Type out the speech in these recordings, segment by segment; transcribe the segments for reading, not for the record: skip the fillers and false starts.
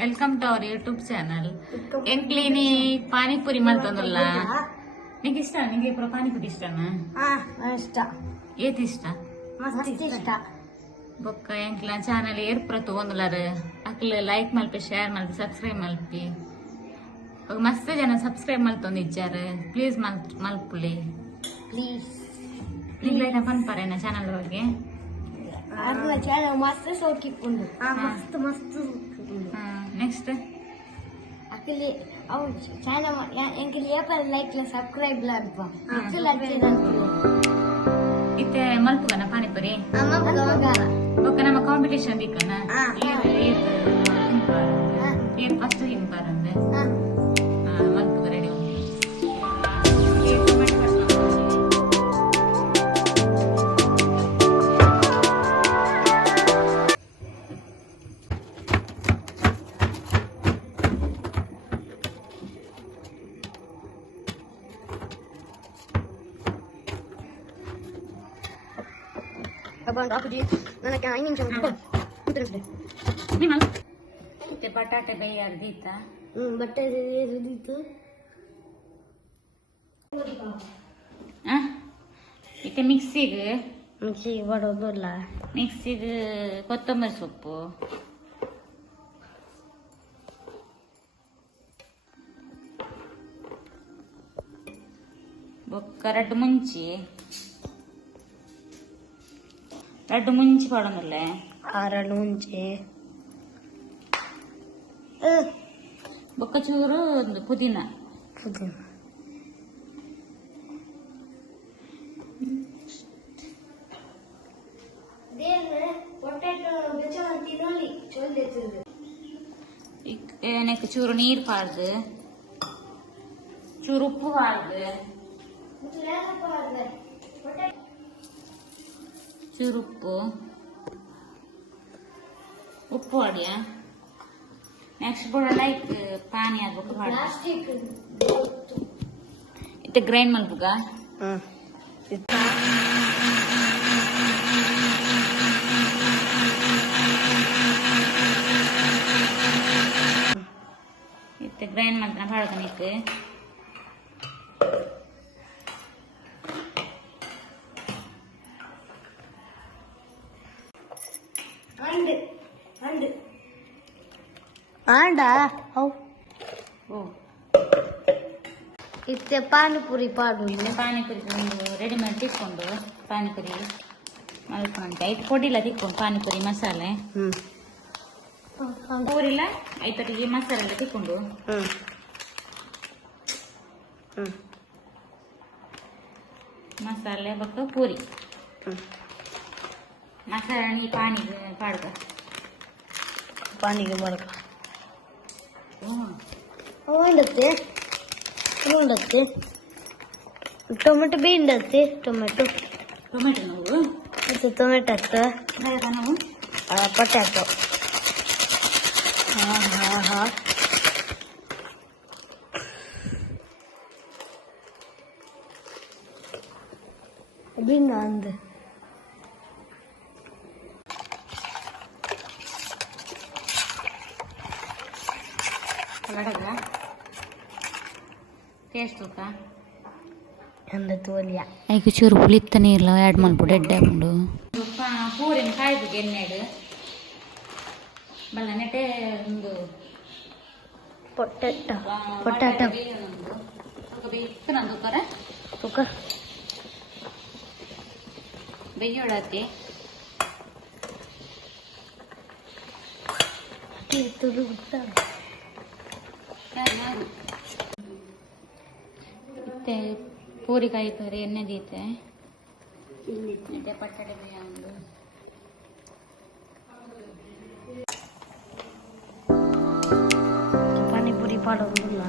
Welcome to our YouTube channel. ಎಂಕ್ಲಿನಿ ಪಾನಿಪುರಿ ಮಲ್ತಂದುಲ್ಲ. ನಿಂಗೆ ಇಷ್ಟ? ನಿಂಗೆ ಪಾನಿಪುರಿ ಇಷ್ಟನಾ? ಇಷ್ಟ. ಏತ್ ಇಷ್ಟ? ಮಸ್ತ್ ಇಷ್ಟ. ಬೊಕ್ಕ ಎಂಕ್ಲ ಚಾನಲ್ ಏರ್ಪ್ರತು ಒಂದುಲಾರ ಅಕ್ಲ ಲೈಕ್ ಮಲ್ಪಿ ಶೇರ್ ಮಲ್ಪಿ ಸಬ್ಸ್ಕ್ರೈಬ್ ಮಲ್ಪಿ ಮಸ್ತ್ ಜನ ಸಬ್ಸ್ಕ್ರೈಬ್ ಮಲ್ತೊಂದಿಜ್ಜಾರ. ಪ್ಲೀಸ್ ಮಲ್ಪುಲಿ ಪ್ಲೀಸ್. ನಿಂಗ್ಲೈನ ಫನ್ ಪರೇನ ಚಾನಲ್ ಬಗ್ಗೆ? ಚಾನಲ್ ಮಸ್ತ್ ಸೋಕಿಕೊಂಡು ಮಸ್ತ್ ಮಸ್ತ್ ನೆಕ್ಸ್ಟ್ ಅಕ್ಕಲಿ ಅವು ಚಾನಲ್ ಎಂಕಲಿ ಏಪಲ್ ಲೈಕ್ ಸಬ್ಸ್ಕ್ರೈಬ್ ಲಾಲ್ಪ ಅಕ್ಕಲ ಅಜ್ಜಿದಂತಲೆ ಇತ್ತೆ ಮಲ್ಪುಗನ ಪಾನಿಪುರಿ ಬೊಕ್ಕ ನಮ್ಮ ಕಾಂಪಿಟೇಷನ್ ದಿಕ್ಕನ ಏನ್ ಫಸ್ಟ್ ಹಿಂಗ್ ಬಾರಂದೆ ಮಲ್ಪುಗ ರೆಡಿ ಬಟಾಟೆ ಬೇಯ್ದಿತ್ತ ಬಟ್ಟೆ ರುದಿತ್ತು ಇತ್ತೆ ಮಿಕ್ಸಿಗೆ ಬರೋದಿಲ್ಲ. ಮಿಕ್ಸಿಗೆ ಕೊತ್ತಂಬರಿ ಸೊಪ್ಪು ಬೊಕ್ಕ ರಡ್ಡು ಮುಂಚಿ ಪಡೋದಿಲ್ಲ. ಆರಳು ಮುಂಚೆ ಬೊಕ್ಕ ಚೂರು ಒಂದು ಪುದೀನ ಏನಕ್ಕೆ ಚೂರು ನೀರು ಪಾರ್ದು ಚೂರು ಉಪ್ಪು ಪಾರ್ದು ಚೂರು ಉಪ್ಪು ಹೊಡಿಯ. ನೆಕ್ಸ್ಟ್ ಕೂಡ ಲೈಕ್ ಪಾನಿ ಆಗ್ಬೇಕು. ಇತ್ತೆ ಗ್ರೈಂಡ್ ಮಲ್ಪುಗ ಇತ್ತೆ ಗ್ರೈಂಡ್ ಮಾಡ್ತಾನೆ ಪಾಡ್ಕನಿಕ್ಕೆ ಆಂಡ ಇತ್ತೆ ಪಾನಿಪುರಿ ಪಾಡು. ಪಾನಿಪುರಿ ರೆಡಿಮೇಡ್ ತಿಕ್ಕೊಂಡು ಪಾನಿಪುರಿ ಮಲ್ಕೊಂಡೆ ಐದು ಕೊಡಿಲ್ಲ ತಿಕ್ಕೊಂಡು ಪಾನಿಪುರಿ ಮಸಾಲೆ ಊರಿಲ್ಲ ಐತಟ್ಟಿಗೆ ಮಸಾಲೆ ಎಲ್ಲ ತಿಕ್ಕೊಂಡು ಮಸಾಲೆ ಬಕ್ಕ ಪೂರಿ ಮಸಾಲೆ ಪಾನಿಗೆ ಪಾಡ್ಕ ಪಾನಿಗೆ ಮರಕ ఉండొచ్చు ఉండొచ్చు ಟೊಮೆಟೊ ಬೇಯಿಂಡತ್ತೆ ಟೊಮೆಟೊ నువ్వు ಮತ್ತೆ ಟೊಮೆಟೊ నువ్వు ಪೊಟ್ಯಾಟೊ ಅದಿಂಗ ಅಂದ ಟೇಸ್ಟ್ ಅಂದ ತೋಲಿಯ ಐಕ ಚೂರು ಪುಳಿತ್ತ ನೀರ್ಲ ಆ್ಯಡ್ ಮಾಡ್ಬಿಡು ಎಡ್ಡೆ ಹಾಕೊಂಡು ಪೂರಿನ ಕಾಯ್ಬೇಕು ಎಣ್ಣೆಡು ಬಲ್ಲ ನೆಟ್ಟೆ ಒಂದು ಪೊಟ್ಯಾಟೊ ನಂದು ಕರ ಬೆಯ್ಯೋಳತಿ ಮತ್ತೆ ಪೂರಿಕಾಯಿ ಪರಿ ಎಣ್ಣೆ ದೀತೆ ಮತ್ತೆ ಪಟ್ಟಡೆ ಬೇಯ ಒಂದು ಪಾನಿಪುರಿ ಪಾಡೋದಿಲ್ಲ.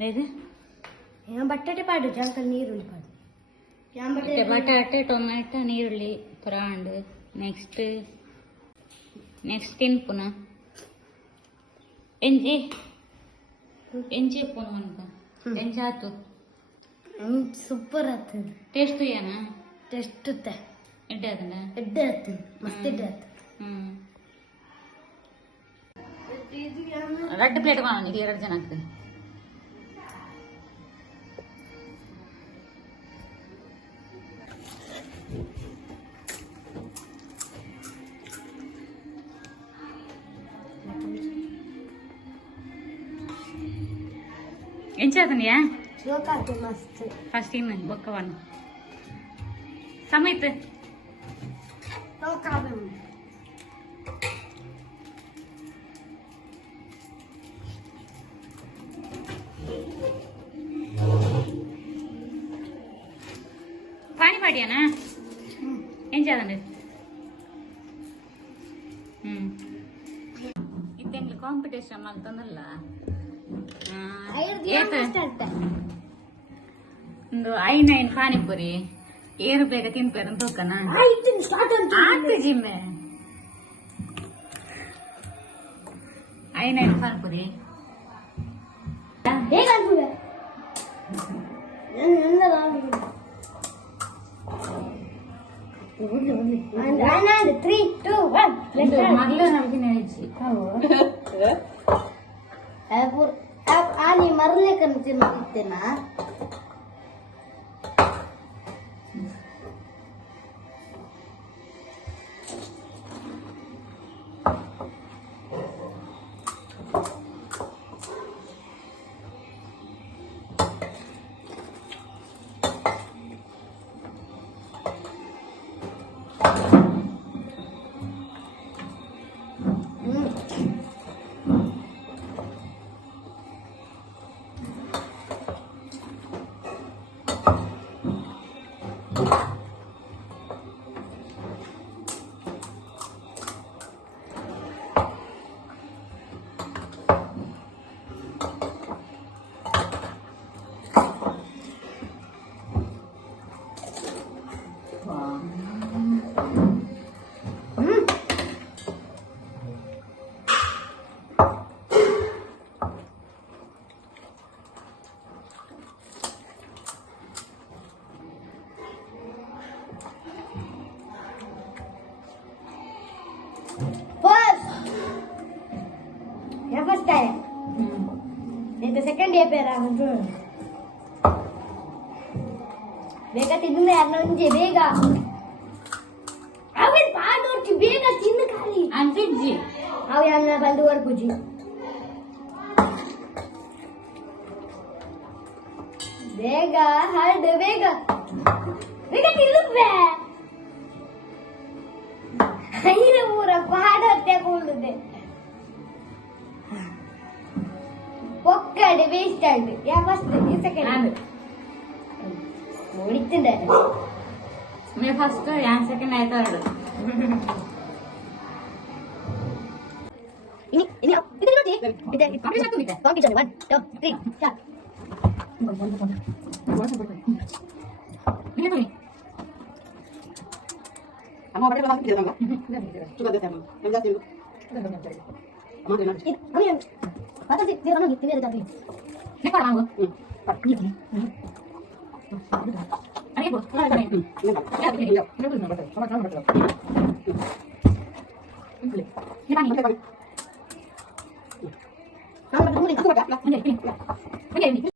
లేదు ಬಟಾಟೆ ಪಾಡು ಜಾಂಕಲ್ ನೀರುಳ್ಳಿ ಪಾಡು ಬಟಾಟೆ ಟೊಮೆಟೊ ನೀರುಳ್ಳಿ ಪ್ರಾಂಡ್ ನೆಕ್ಸ್ಟ್ ತಿನ್ಪುನ ಎಂಜಿ ಪುನ ಅನ್ಕ ಎಂಜಿ ಆತು ಸೂಪರ್ ಆಗ್ತದೆ ಟೇಸ್ಟ್ ಏನ ಟೆಸ್ಟ್ ಎಡ್ಡೆ ಅದನ್ನ ಎಡ್ಡೆ ಆಗ್ತದೆ ಮಸ್ತ್ ಎಡ್ಡೆ ಆಗ್ತದೆ ರೆಡ್ ಪ್ಲೇಟ್ ಮಾಡೋಣ ಇದು 2 ಜನಕ್ಕೆ ఏం చేతనియా ಮಸ್ತ್ ఫస్ట్ ఇన్ బొక్కవన్ సమేత పాని పాడియానా ఏం చేదండి ಇದ್ದಂಗ್ಲಿ ಕಾಂಪಿಟೇಷನ್ ಮಾಡ್ತಂದಲ್ಲ ಒಂದು 5-9 ಪಾನಿಪುರಿ ಏರು ಬೇಗ ತಿನ್ಪೇರ ಅಂತ ಹೋಗ್ಕನ ಆಯ್ತು ಜಿಮ್ಮೆ 5-9 ಪಾನಿಪುರಿ ಮಗಳು ನಮ್ಗೆ ನೆನಚಿ ಆನಿ ಮರಲೇಕನ್ನು ತಿನ್ನುತ್ತೇನಾ ಫಸ್ಟ್ ಟೈಮ್ ಇದು ಸೆಕೆಂಡ್ ಡೇ ಪೇರ ಬೇಗ ತಿಂದ ಯಾರೊಂಜಿ ಬೇಗ ಅವನ್ ಪಾಡೋರ್ಚಿ ಬೇಗ ತಿಂದು ಖಾಲಿ ಅಂತಿಜ್ಜಿ ಅವು ಯಾರ ಬಂದು ವರ್ಗುಜಿ ಬೇಗ ಹರಡು ಬೇಗ ಬೇಗ ತಿನ್ನುವೆ ಐರ ಊರ ಪಾಡೋತ್ತೆ ಕೂಡುದೆ ಒಕ್ಕಡೆ ವೇಸ್ಟ್ ಆಯ್ತು ಯಾವಷ್ಟು ಸೆಕೆಂಡ್ ನೋಡಿತ್ತಿದ್ದಾರೆ ಮೇ ಫಸ್ಟ್ ಯಾನ್ ಸೆಕೆಂಡ್ ಆಯ್ತು ಎರಡು ini itu ನೋಡಿ ಇದೆ competition 1 2 3 start Amo apa kita tidak tahu? Coba deh sama. Yang jatuh. Amo dengar. Ini apa sih dia orang gitu dia tadi ini kalau mau ini ada ibu Ini kan. ini Sama-sama. ini